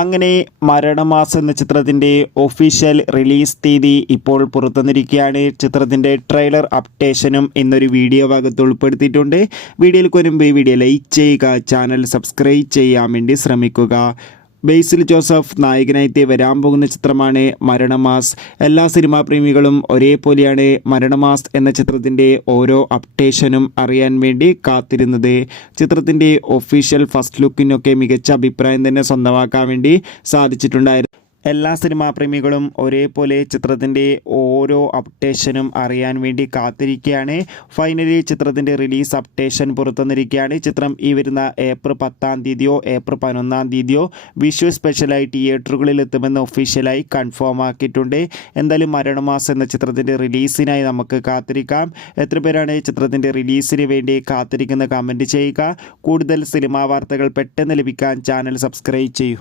അങ്ങനെ മരണമാസ് എന്ന ചിത്രത്തിൻ്റെ ഒഫീഷ്യൽ റിലീസ് തീയതി ഇപ്പോൾ പുറത്തുവന്നിരിക്കുകയാണ്. ചിത്രത്തിൻ്റെ ട്രെയിലർ അപ്ഡേഷനും എന്നൊരു വീഡിയോ ഭാഗത്ത് ഉൾപ്പെടുത്തിയിട്ടുണ്ട്. വീഡിയോയിൽ മുൻപ് വീഡിയോ ലൈക്ക് ചെയ്യുക, ചാനൽ സബ്സ്ക്രൈബ് ചെയ്യാൻ വേണ്ടി ശ്രമിക്കുക. ബേസിൽ ജോസഫ് നായകനായി വരാൻ പോകുന്ന ചിത്രമാണ് മരണമാസ്. എല്ലാ സിനിമാ പ്രേമികളും ഒരേപോലെയാണ് മരണമാസ് എന്ന ചിത്രത്തിൻ്റെ ഓരോ അപ്ഡേഷനും അറിയാൻ വേണ്ടി കാത്തിരുന്നത്. ചിത്രത്തിൻ്റെ ഒഫീഷ്യൽ ഫസ്റ്റ് ലുക്കിനൊക്കെ മികച്ച അഭിപ്രായം തന്നെ സ്വന്തമാക്കാൻ വേണ്ടി സാധിച്ചിട്ടുണ്ടായിരുന്നു. എല്ലാ സിനിമാ പ്രേമികളും ഒരേപോലെ ചിത്രത്തിൻ്റെ ഓരോ അപ്ഡേഷനും അറിയാൻ വേണ്ടി കാത്തിരിക്കുകയാണ്. ഫൈനലി ചിത്രത്തിൻ്റെ റിലീസ് അപ്ഡേഷൻ പുറത്തുവന്നിരിക്കുകയാണ്. ചിത്രം ഈ വരുന്ന ഏപ്രിൽ 10-ാം തീയതിയോ ഏപ്രിൽ 11-ാം തീയതിയോ വിഷു സ്പെഷ്യലായി തിയേറ്ററുകളിൽ എത്തുമെന്ന് ഒഫീഷ്യലായി കൺഫേം ആക്കിയിട്ടുണ്ട്. എന്തായാലും മരണമാസ് എന്ന ചിത്രത്തിൻ്റെ റിലീസിനായി നമുക്ക് കാത്തിരിക്കാം. എത്ര പേരാണ് ചിത്രത്തിൻ്റെ റിലീസിന് വേണ്ടി കാത്തിരിക്കുന്ന കമൻറ്റ് ചെയ്യുക. കൂടുതൽ സിനിമാ വാർത്തകൾ പെട്ടെന്ന് ലഭിക്കാൻ ചാനൽ സബ്സ്ക്രൈബ് ചെയ്യൂ.